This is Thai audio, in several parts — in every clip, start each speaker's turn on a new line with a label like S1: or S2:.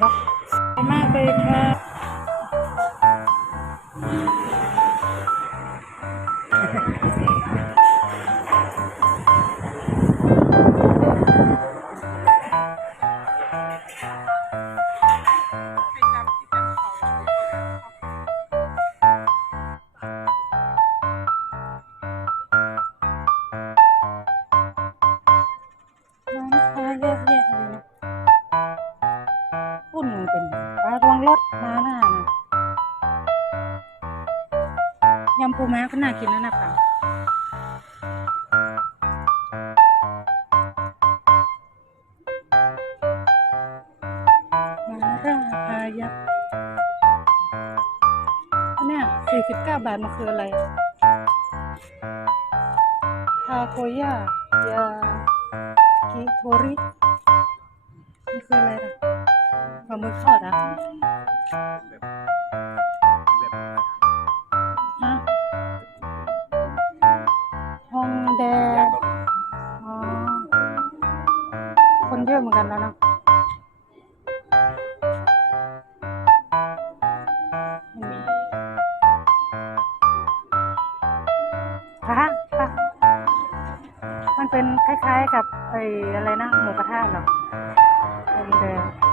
S1: บอกสวยมากเลยค่ะร้านค้าเยอะแยะเลยนะ ระวังรถมาหน้านะยำปูม้าก็น่ากินแล้วนะคะมาราคายักษ์อันเนี้ยสี่สิบเก้าบาทมันคืออะไรทาโกย่ายากิโทริมันคืออะไรนะปลาหมึกทอดอะ ฮะฮองแดอ๋อคนเยอะเหมือนกันแล้วเนาะอืมพระพระมันเป็นคล้ายๆกับไอ้อะไรนะหมูกระทะเหรอเป็นแดง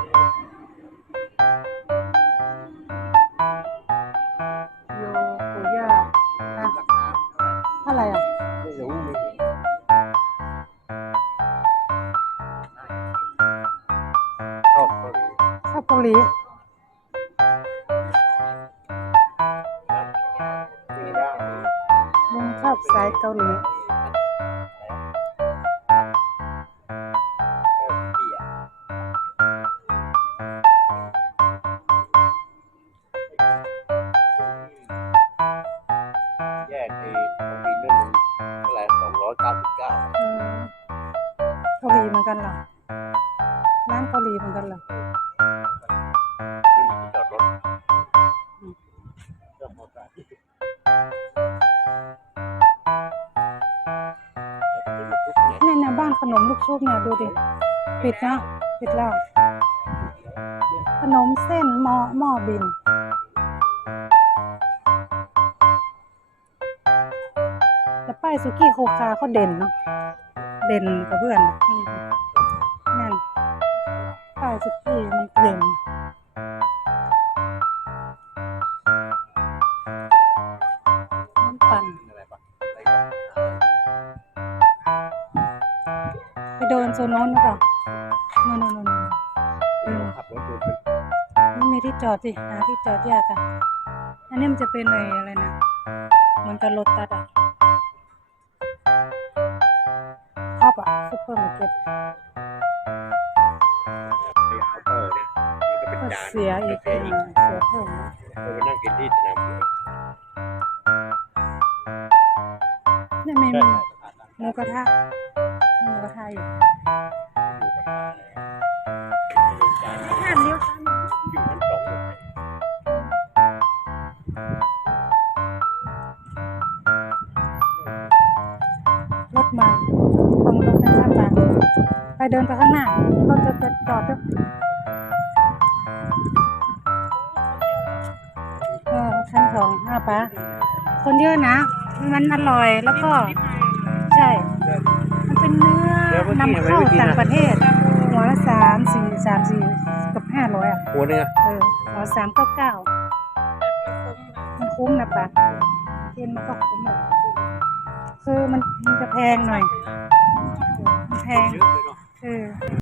S1: หลี
S2: ไม่ได้
S1: ลุงชอบสายเกาหลี
S2: เออเกียแยกไอ้ของบินนั่นมันเท่าไหร่สองร้อยเก้าสิบเก้า
S1: อืมเกาหลีเหมือนกันเหรอ ร้านเกาหลีเหมือนกันเหรอ
S2: ไนี่ย
S1: เนี่ยบ้านขนมลูกชุบเนี่ยดูดิ ปิดนะ ปิดแล้ว ขนมเส้นหม้อหม้อบิน แต่ป้ายสุกี้โคคาเขาเด่นเนาะ เด่นกับเพื่อนนั่น ป้ายสุกี้มันเด่นน้ำปั่น เดินโซนโน้นหรือเปล่าโน่นโน่นโน่นโน่นเออ
S2: ขับรถดูเป็น
S1: ไม่มีที่จอดสิหาที่จอดยากอะอันนี้มันจะเป็นอะไรอะไรนะเหมือนกับรถตัดอะท็อปอะซุปเปอร์มาร์เก็ต
S2: ไอ้เคาน์เตอร์เนี่ยมันก็เป็น
S1: ก็
S2: จาน
S1: เสียอีก
S2: เสียอีก
S1: อ่าเสียเพิ่มนะ
S2: เออไปนั่งกินที่สนามบิน
S1: เนี่ยมี
S2: ใช่
S1: หมูกระทะ มีหมูกระทะอยู่ห้ามเลี้ยวซ้าย
S2: อยู่ชั้นสองเลย
S1: รถมาตรงรถเป็นข้างทางไปเดินไปข้างหน้ารถจะจะจอดด้วเออชั้นสองห้าปะคนเยอะนะ มันอร่อยแล้วก็ ใช่ เป็นเนื้อนำเข้าต่างประเทศ หัวละสามสี่สามสี่กับห้าร้อยอะ
S2: หัวเนี่ย
S1: เออหัวสามเก้าเก้ามันคุ้มนะปะกินมันก็คุ้มอะคือมันมันจะแพงหน่อยมันแพง
S2: เยอะเลยเนาะ
S1: เออ